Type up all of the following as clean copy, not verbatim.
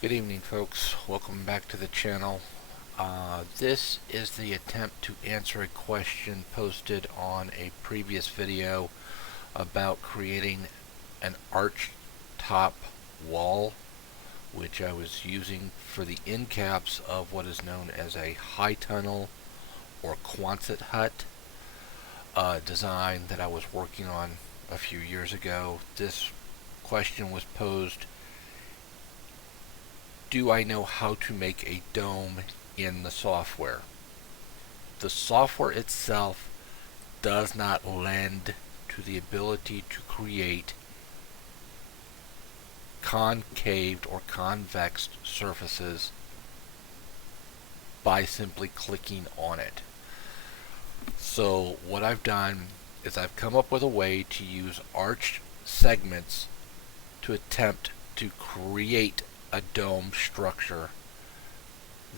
Good evening, folks. Welcome back to the channel. This is the attempt to answer a question posted on a previous video about creating an arch top wall, which I was using for the end caps of what is known as a high tunnel or Quonset hut design that I was working on a few years ago. This question was posed: do I know how to make a dome in the software? The software itself does not lend to the ability to create concaved or convex surfaces by simply clicking on it. So what I've done is I've come up with a way to use arched segments to attempt to create a dome structure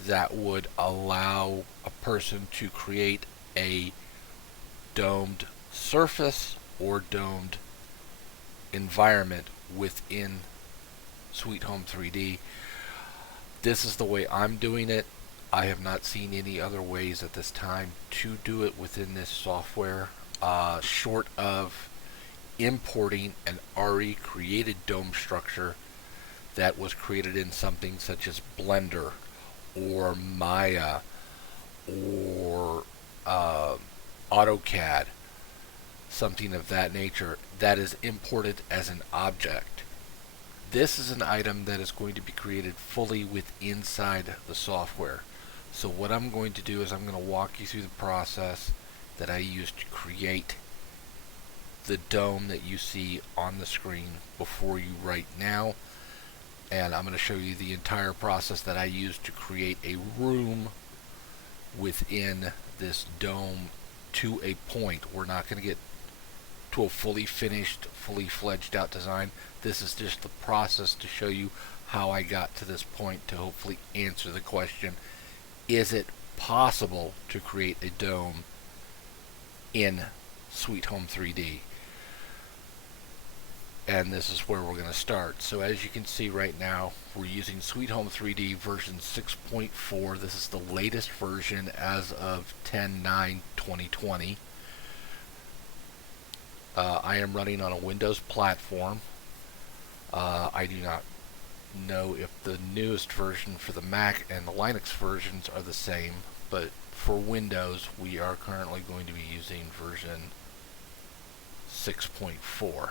that would allow a person to create a domed surface or domed environment within SweetHome 3D. This is the way I'm doing it. I have not seen any other ways at this time to do it within this software, short of importing an already created dome structure that was created in something such as Blender or Maya or AutoCAD, something of that nature that is imported as an object. This is an item that is going to be created fully inside the software. So what I'm going to do is I'm going to walk you through the process that I used to create the dome that you see on the screen before you right now. And I'm going to show you the entire process that I used to create a room within this dome to a point. We're not going to get to a fully finished, fully fledged out design. This is just the process to show you how I got to this point to hopefully answer the question: is it possible to create a dome in SweetHome 3D? And this is where we're going to start. So as you can see right now, we're using SweetHome 3D version 6.4. This is the latest version as of 10/9/2020. I am running on a Windows platform. I do not know if the newest version for the Mac and the Linux versions are the same, but for Windows we are currently going to be using version 6.4.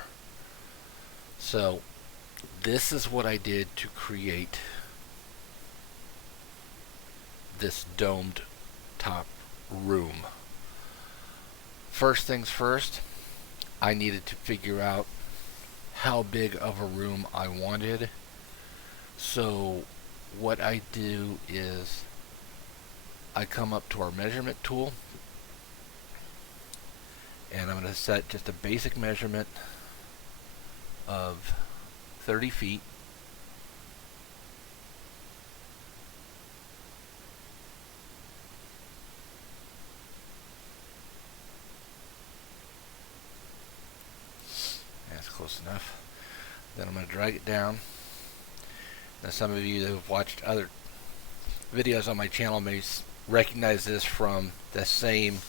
So this is what I did to create this domed top room. First things first, I needed to figure out how big of a room I wanted. So what I do is I come up to our measurement tool and I'm going to set just a basic measurement of 30 feet. That's close enough. Then I'm going to drag it down. Now some of you that have watched other videos on my channel may recognize this from the same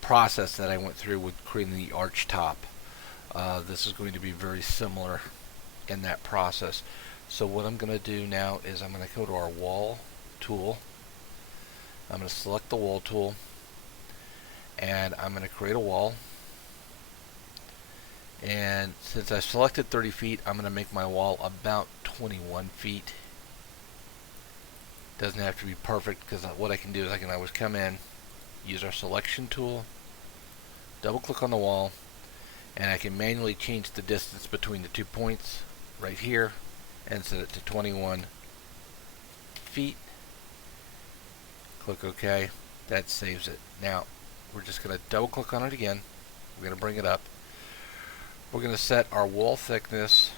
process that I went through with creating the arch top. This is going to be very similar in that process. So what I'm going to do now is I'm going to go to our wall tool. I'm going to select the wall tool and I'm going to create a wall. And since I selected 30 feet, I'm going to make my wall about 21 feet. Doesn't have to be perfect, because what I can do is I can always come in, use our selection tool, double click on the wall, and I can manually change the distance between the 2 points right here and set it to 21 feet. Click OK. That saves it. Now we're just going to double click on it again. We're going to bring it up. We're going to set our wall thickness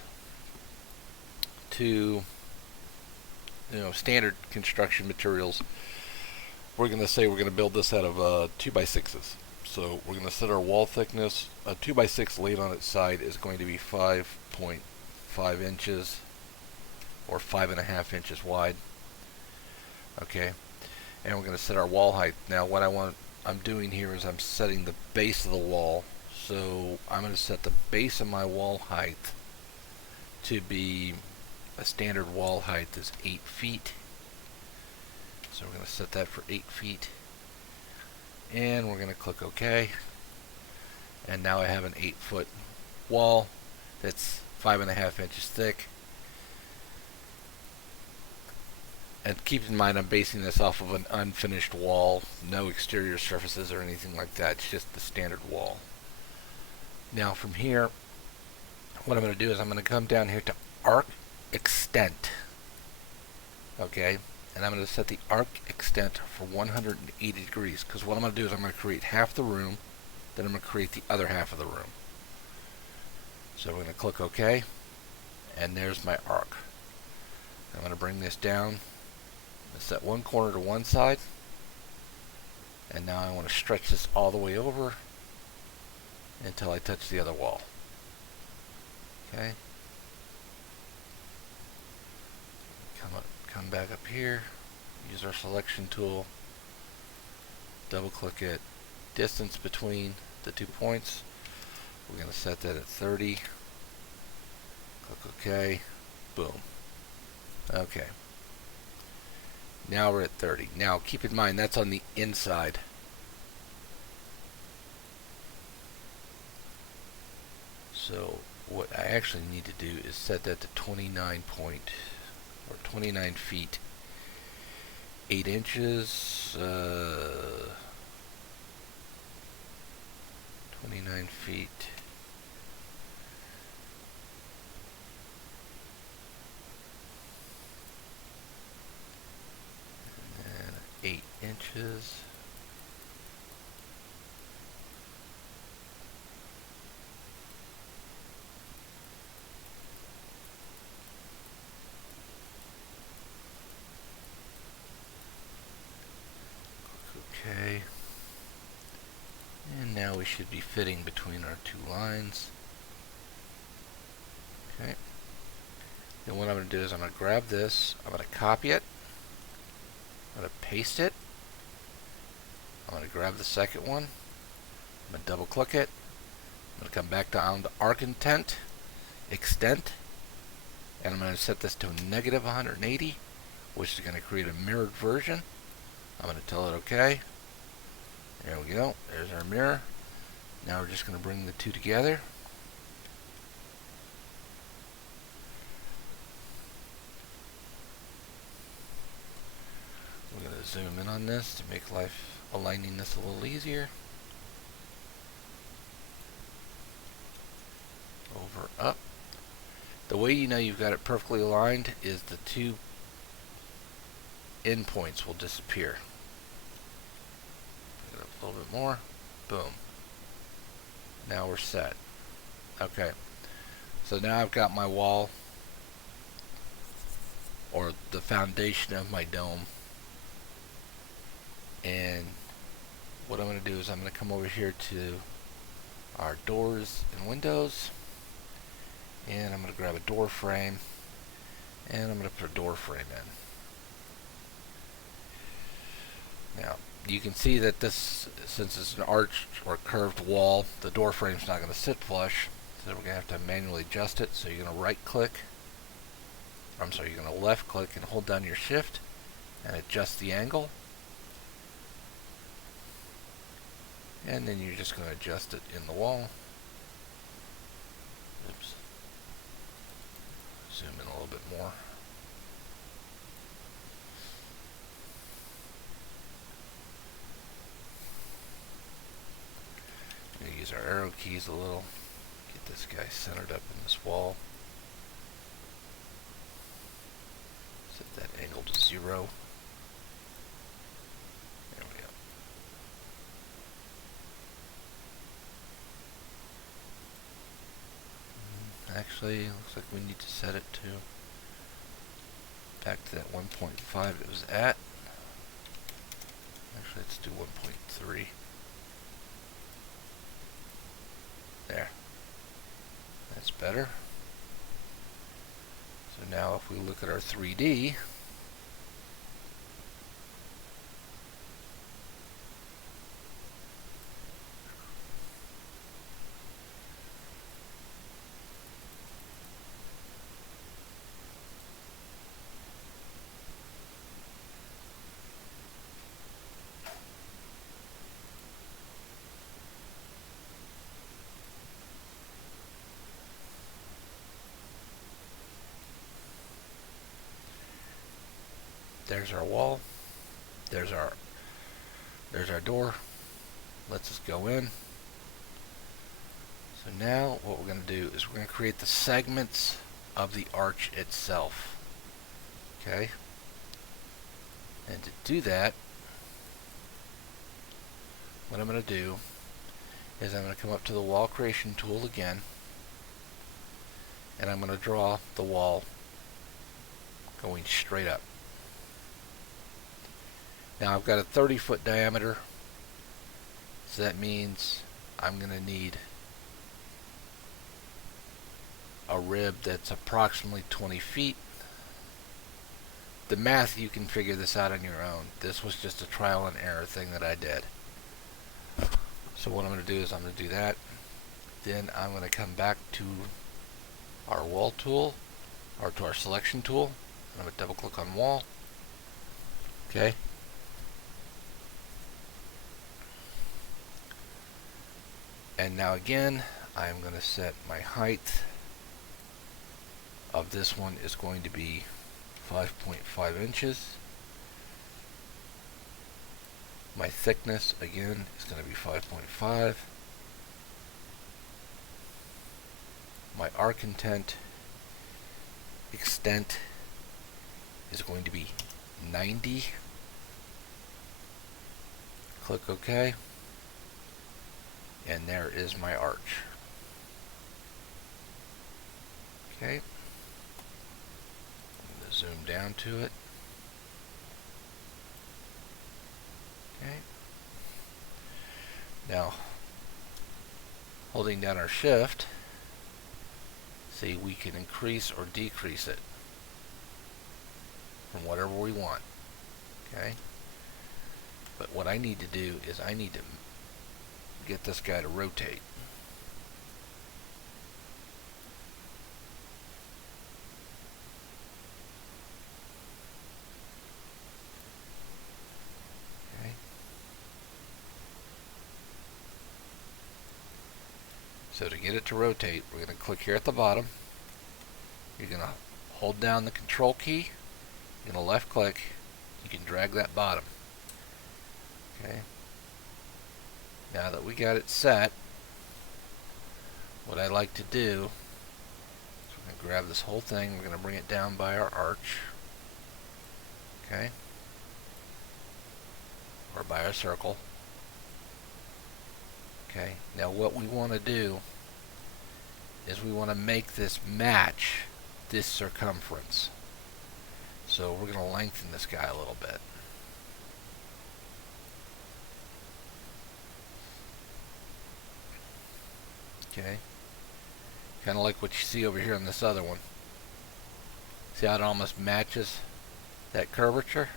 to standard construction materials. We're going to say we're going to build this out of 2x6s. So we're going to set our wall thickness. A 2x6 laid on its side is going to be 5.5 inches or 5.5 inches wide. Okay, and we're going to set our wall height. Now what I'm doing here is I'm setting the base of the wall. So I'm going to set the base of my wall height to be a standard wall height is 8 feet. So we're going to set that for 8 feet. And we're going to click OK. And now I have an 8-foot wall that's 5.5 inches thick. And keep in mind I'm basing this off of an unfinished wall, no exterior surfaces or anything like that. It's just the standard wall. Now from here, what I'm going to do is I'm going to come down here to arc extent. Okay, and I'm going to set the arc extent for 180 degrees, because what I'm going to do is I'm going to create half the room, then I'm going to create the other half of the room. So we're going to click OK, and there's my arc. I'm going to bring this down, set one corner to one side, and now I want to stretch this all the way over until I touch the other wall. Okay. Come back up here, use our selection tool, double click it, distance between the 2 points, we're going to set that at 30, click OK, boom. Okay, now we're at 30. Now keep in mind that's on the inside. So what I actually need to do is set that to 29 feet 8 inches, 29 feet and then 8 inches. Okay, and now we should be fitting between our 2 lines. Okay, then what I'm going to do is I'm going to grab this, I'm going to copy it, I'm going to paste it, I'm going to grab the second one, I'm going to double click it, I'm going to come back down to arc extent, and I'm going to set this to negative 180, which is going to create a mirrored version. I'm going to tell it OK. There we go. There's our mirror. Now we're just going to bring the two together. We're going to zoom in on this to make aligning this a little easier. Over, up. The way you know you've got it perfectly aligned is the 2 endpoints will disappear. A little bit more, boom. Now we're set. Okay, so now I've got my wall, or the foundation of my dome, and what I'm going to do is I'm going to come over here to our doors and windows, and I'm going to grab a door frame, and I'm going to put a door frame in. Now you can see that this, since it's an arched or curved wall, the door frame's not going to sit flush, so we're going to have to manually adjust it. So you're going to you're going to left click and hold down your shift and adjust the angle, and then you're just going to adjust it in the wall. Oops. Zoom in a little bit more. Use our arrow keys a little, get this guy centered up in this wall, set that angle to 0. There we go. Actually, looks like we need to set it to back to that 1.5 it was at. Actually, let's do 1.3. There. That's better. So So now if we look at our 3D, there's our wall, there's our door. Let's just go in. So now what we're going to do is we're going to create the segments of the arch itself. Okay? And to do that, what I'm going to do is I'm going to come up to the wall creation tool again, and I'm going to draw the wall going straight up. Now I've got a 30-foot diameter, so that means I'm going to need a rib that's approximately 20 feet. The math, you can figure this out on your own. This was just a trial and error thing that I did. So what I'm going to do is I'm going to do that. Then I'm going to come back to our wall tool, or to our selection tool. I'm going to double click on wall. Okay. And now again, I'm going to set my height of this one is going to be 5.5 inches. My thickness again is going to be 5.5. My arc intent extent is going to be 90. Click OK. And there is my arch. Okay. I'm going to zoom down to it. Okay. Now, holding down our shift, see, we can increase or decrease it from whatever we want. Okay. But what I need to do is I need to get this guy to rotate. Okay. So to get it to rotate, we're going to click here at the bottom. You're going to hold down the control key. You're going to left click. You can drag that bottom. Okay. Now that we got it set, what I like to do is we're going to grab this whole thing, we're going to bring it down by our arch, okay, or by our circle. Okay, now what we want to do is we want to make this match this circumference. So we're going to lengthen this guy a little bit. Okay, kind of like what you see over here on this other one. See how it almost matches that curvature?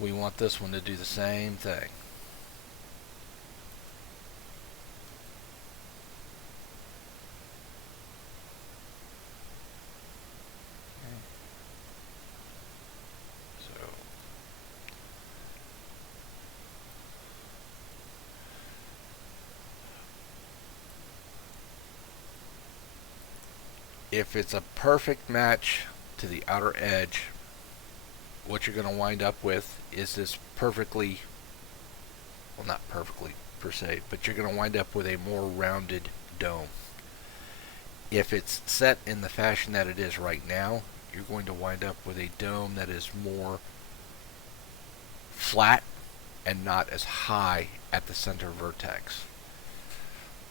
We want this one to do the same thing. If it's a perfect match to the outer edge, what you're going to wind up with is this perfectly, well, not perfectly per se, but you're going to wind up with a more rounded dome. If it's set in the fashion that it is right now, you're going to wind up with a dome that is more flat and not as high at the center vertex.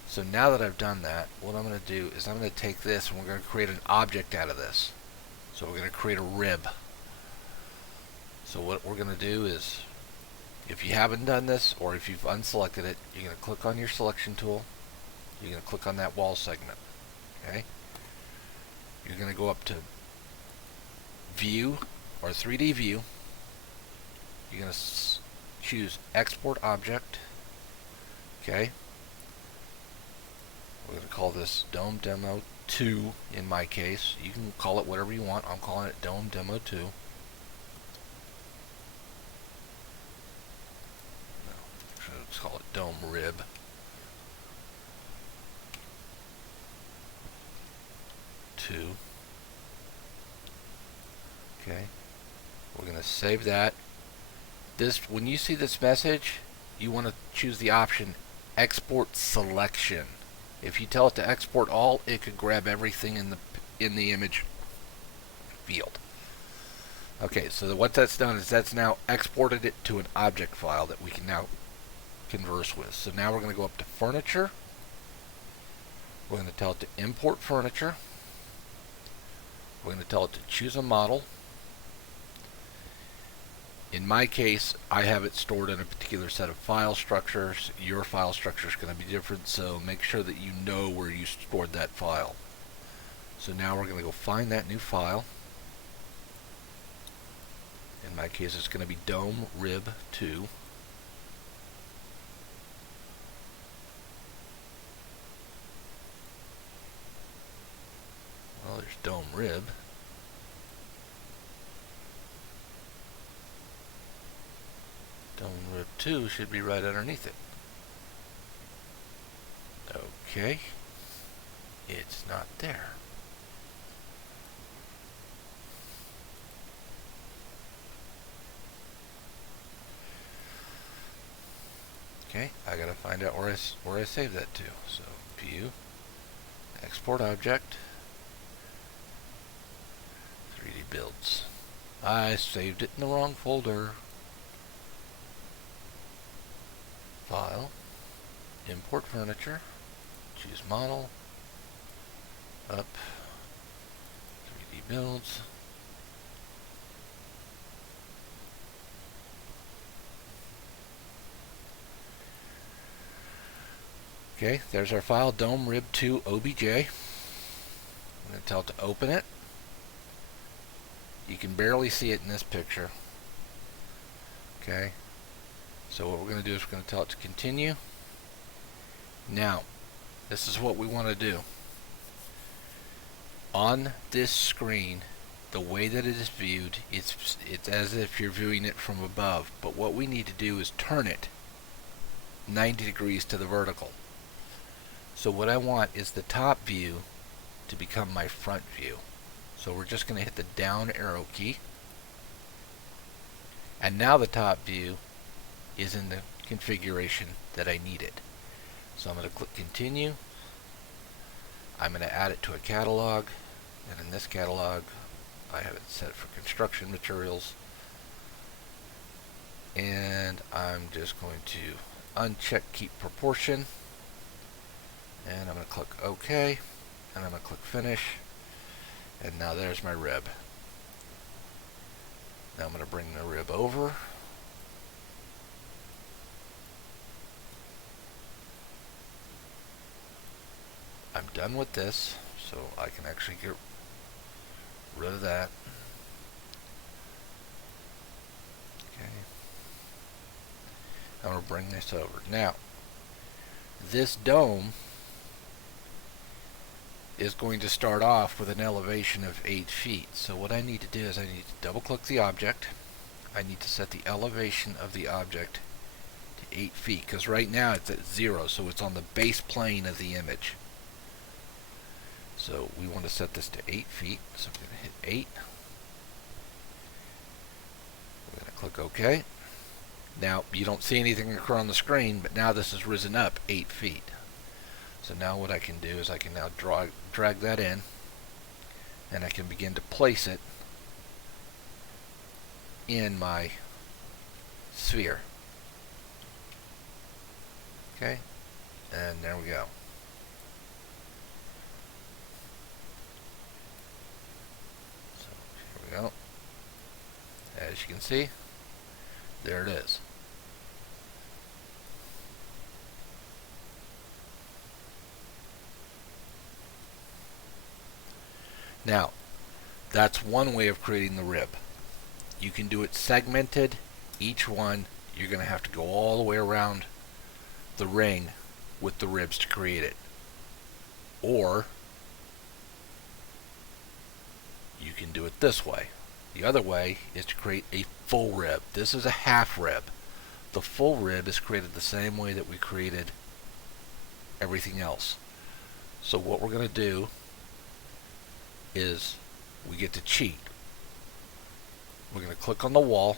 So now that I've done that, what I'm going to do is I'm going to take this and we're going to create an object out of this. So we're going to create a rib. So what we're going to do is, if you haven't done this or if you've unselected it, you're going to click on your selection tool. You're going to click on that wall segment. Okay. you're going to go up to View or 3D View. You're going to choose Export Object. Okay. We're going to call this Dome Demo 2 in my case. You can call it whatever you want. I'm calling it Dome Demo 2. No, let's call it Dome Rib 2. Okay. We're going to save that. When you see this message, you want to choose the option Export Selection. If you tell it to export all, it could grab everything in the image field. Okay, so what that's done is that's now exported it to an object file that we can now converse with. So now we're going to go up to Furniture. We're going to tell it to import furniture. We're going to tell it to choose a model. In my case, I have it stored in a particular set of file structures. Your file structure is going to be different, so make sure that you know where you stored that file. So now we're going to go find that new file. In my case, it's going to be Dome Rib 2. Well, there's Dome Rib. Dome Rib 2 should be right underneath it. Okay. It's not there. Okay, I gotta find out where I saved that to. So View, Export Object, 3D Builds. I saved it in the wrong folder. File, Import Furniture, choose Model, up, 3D Builds. Okay, there's our file, Dome Rib 2 OBJ. I'm going to tell it to open it. You can barely see it in this picture. Okay, so what we're going to do is we're going to tell it to continue. Now, this is what we want to do. On this screen, the way that it is viewed, it's as if you're viewing it from above. But what we need to do is turn it 90 degrees to the vertical. So what I want is the top view to become my front view. So we're just going to hit the down arrow key. And now the top view is in the configuration that I needed. So I'm going to click continue. I'm going to add it to a catalog. And in this catalog, I have it set for construction materials. And I'm just going to uncheck keep proportion. And I'm going to click OK, and I'm going to click Finish, and now there's my rib. Now I'm going to bring the rib over. I'm done with this, so I can actually get rid of that. Okay. I'm going to bring this over. Now, this dome is going to start off with an elevation of 8 feet. So what I need to do is I need to double click the object. I need to set the elevation of the object to 8 feet, because right now it's at 0, so it's on the base plane of the image. So we want to set this to 8 feet, so I'm going to hit 8. We're going to click OK. Now you don't see anything occur on the screen, but now this has risen up 8 feet. So now what I can do is I can now drag that in, and I can begin to place it in my sphere. Okay, and there we go. So here we go. As you can see, there it is. Now, that's one way of creating the rib. You can do it segmented. Each one, you're going to have to go all the way around the ring with the ribs to create it. Or you can do it this way. The other way is to create a full rib. This is a half rib. The full rib is created the same way that we created everything else. So what we're going to do is we get to cheat. We're going to click on the wall.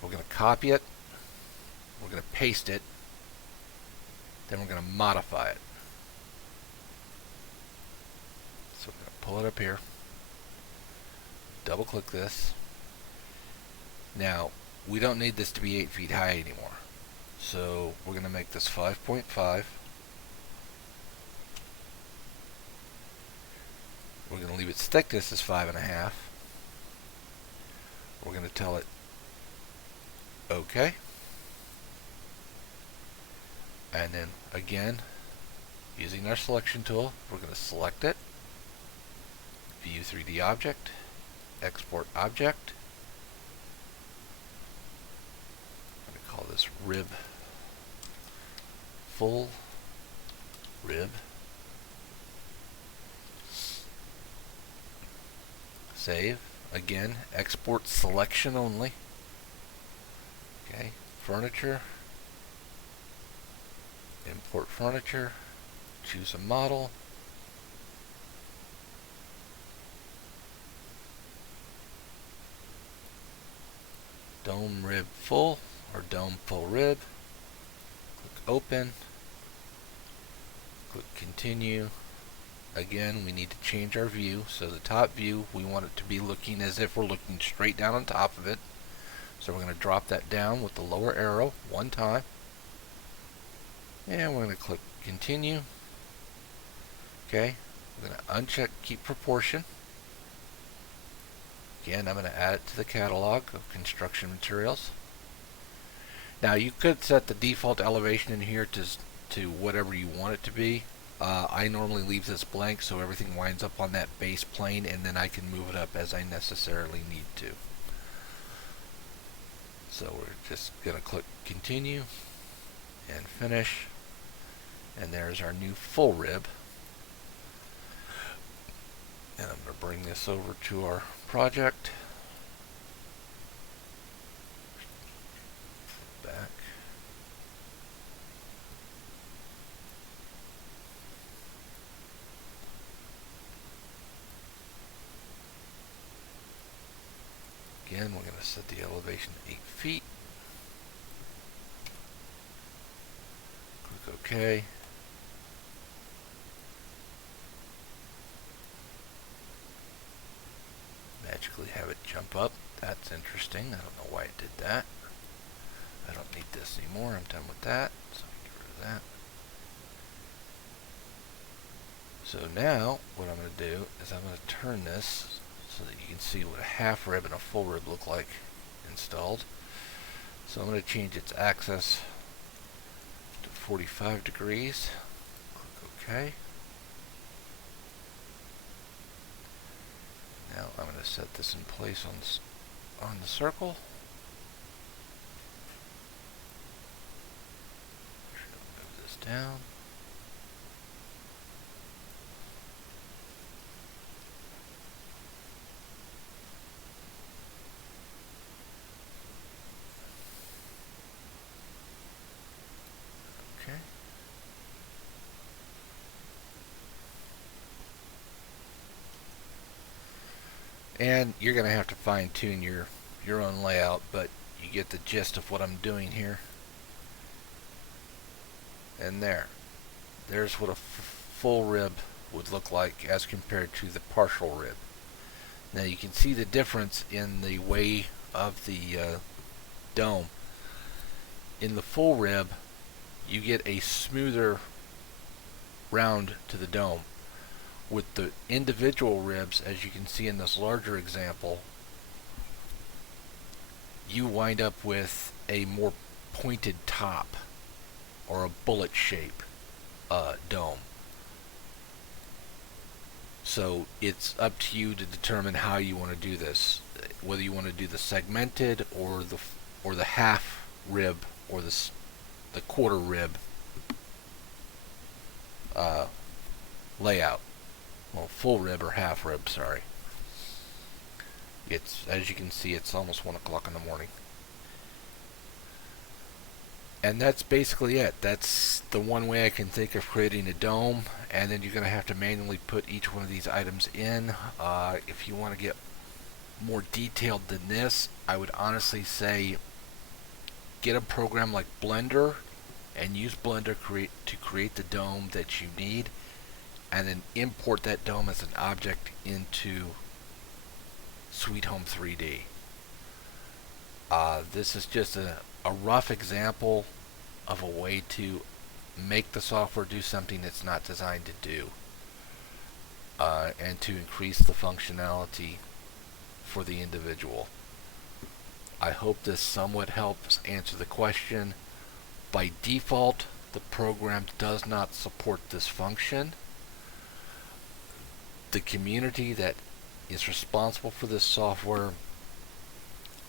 We're going to copy it. We're going to paste it. Then we're going to modify it. So we're going to pull it up here. Double click this. Now, we don't need this to be 8 feet high anymore. So we're going to make this 5.5. We're going to leave its thickness as 5.5. We're going to tell it OK. And then again, using our selection tool, we're going to select it, view 3D object, export object. I'm going to call this rib, full rib. Save. Again, export selection only. Okay, furniture. Import furniture. Choose a model. Dome rib full or dome full rib. Click open. Click continue. Again, we need to change our view. So the top view, we want it to be looking as if we're looking straight down on top of it. So we're going to drop that down with the lower arrow one time. And we're going to click continue. Okay, we're going to uncheck keep proportion. Again, I'm going to add it to the catalog of construction materials. Now you could set the default elevation in here to whatever you want it to be. I normally leave this blank so everything winds up on that base plane, and then I can move it up as I necessarily need to. So we're just going to click continue and finish. And there's our new full rib. And I'm going to bring this over to our project. Back. Again, we're going to set the elevation to 8 feet. Click OK. Magically have it jump up. That's interesting. I don't know why it did that. I don't need this anymore. I'm done with that. So get rid of that. So now what I'm going to do is I'm going to turn this so that you can see what a half rib and a full rib look like installed. So I'm going to change its axis to 45 degrees. Click OK. Now I'm going to set this in place on the circle. Move this down. Okay. And you're going to have to fine tune your own layout, but you get the gist of what I'm doing here. And there's what a full rib would look like as compared to the partial rib. Now you can see the difference in the way of the dome. In the full rib, you get a smoother round to the dome. With the individual ribs, as you can see in this larger example, you wind up with a more pointed top or a bullet shape dome. So it's up to you to determine how you want to do this, whether you want to do the segmented or the half rib or the quarter rib uh, layout. Well, full rib or half rib, sorry. It's, as you can see, it's almost 1 o'clock in the morning. And that's basically it. That's the one way I can think of creating a dome, and then you're going to have to manually put each one of these items in. If you want to get more detailed than this, I would honestly say get a program like Blender and use Blender to create the dome that you need, and then import that dome as an object into SweetHome 3D. This is just a rough example of a way to make the software do something it's not designed to do, and to increase the functionality for the individual. I hope this somewhat helps answer the question. By default, the program does not support this function. The community that is responsible for this software,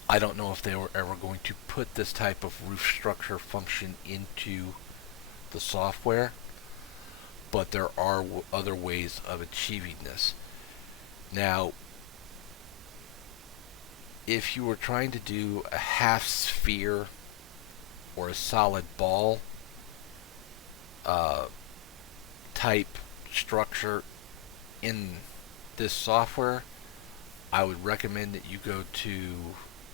I don't know if they were ever going to put this type of roof structure function into the software, but there are other ways of achieving this. Now, if you were trying to do a half sphere or a solid ball type structure in this software, I would recommend that you go to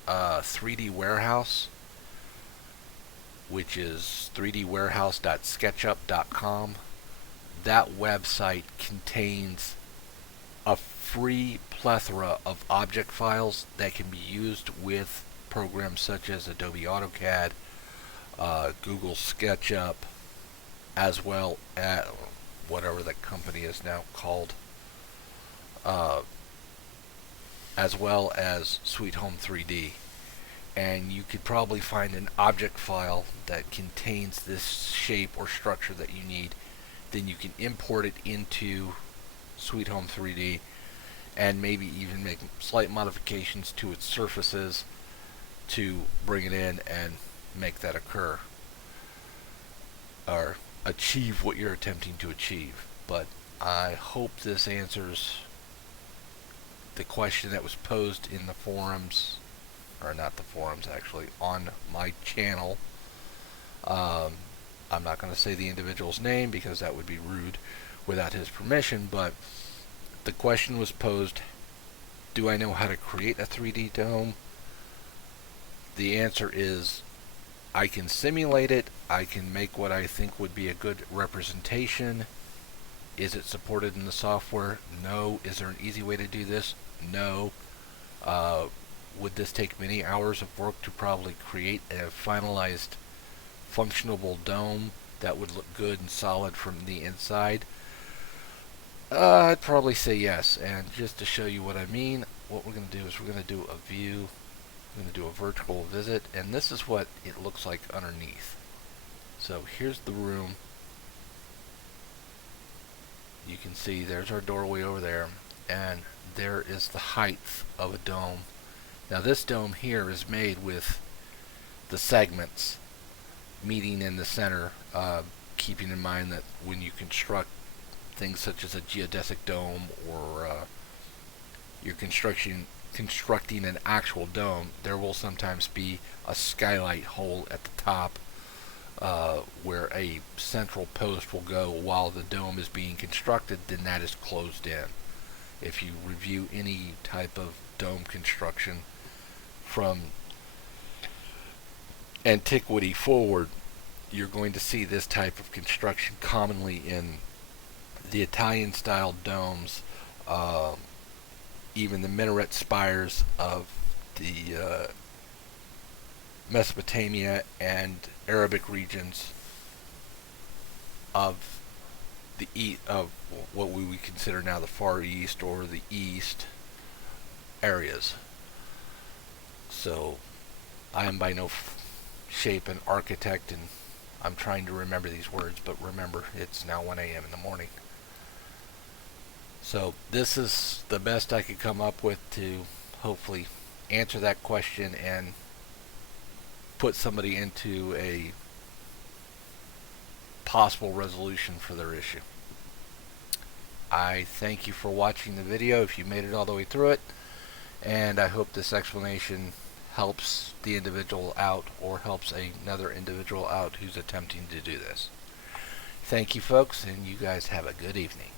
3D Warehouse, which is 3dwarehouse.sketchup.com. That website contains a free plethora of object files that can be used with programs such as Adobe AutoCAD, Google SketchUp, as well as whatever that company is now called, as well as SweetHome 3D. And you could probably find an object file that contains this shape or structure that you need. Then you can import it into SweetHome 3D and maybe even make slight modifications to its surfaces to bring it in and make that occur, or achieve what you're attempting to achieve. But I hope this answers the question that was posed in the forums, or not the forums actually, on my channel. I'm not going to say the individual's name because that would be rude without his permission, but the question was posed, do I know how to create a 3D dome? The answer is, I can simulate it, I can make what I think would be a good representation. Is it supported in the software? No. Is there an easy way to do this? No. Would this take many hours of work to probably create a finalized functionable dome that would look good and solid from the inside? I'd probably say yes. And just to show you what I mean, what we're going to do is we're going to do a view. I'm going to do a vertical visit, and this is what it looks like underneath. So here's the room. You can see there's our doorway over there, and there is the height of a dome. Now this dome here is made with the segments meeting in the center, keeping in mind that when you construct things such as a geodesic dome, or you're constructing an actual dome, there will sometimes be a skylight hole at the top where a central post will go while the dome is being constructed. Then that is closed in. If you review any type of dome construction from antiquity forward, you're going to see this type of construction commonly in the Italian style domes, even the minaret spires of the Mesopotamia and Arabic regions of of what we would consider now the Far East or the East areas. So I am by no shape an architect, and I'm trying to remember these words, but remember, it's now 1 a.m. in the morning. So this is the best I could come up with to hopefully answer that question and put somebody into a possible resolution for their issue. I thank you for watching the video if you made it all the way through it, and I hope this explanation helps the individual out or helps another individual out who's attempting to do this. Thank you, folks, and you guys have a good evening.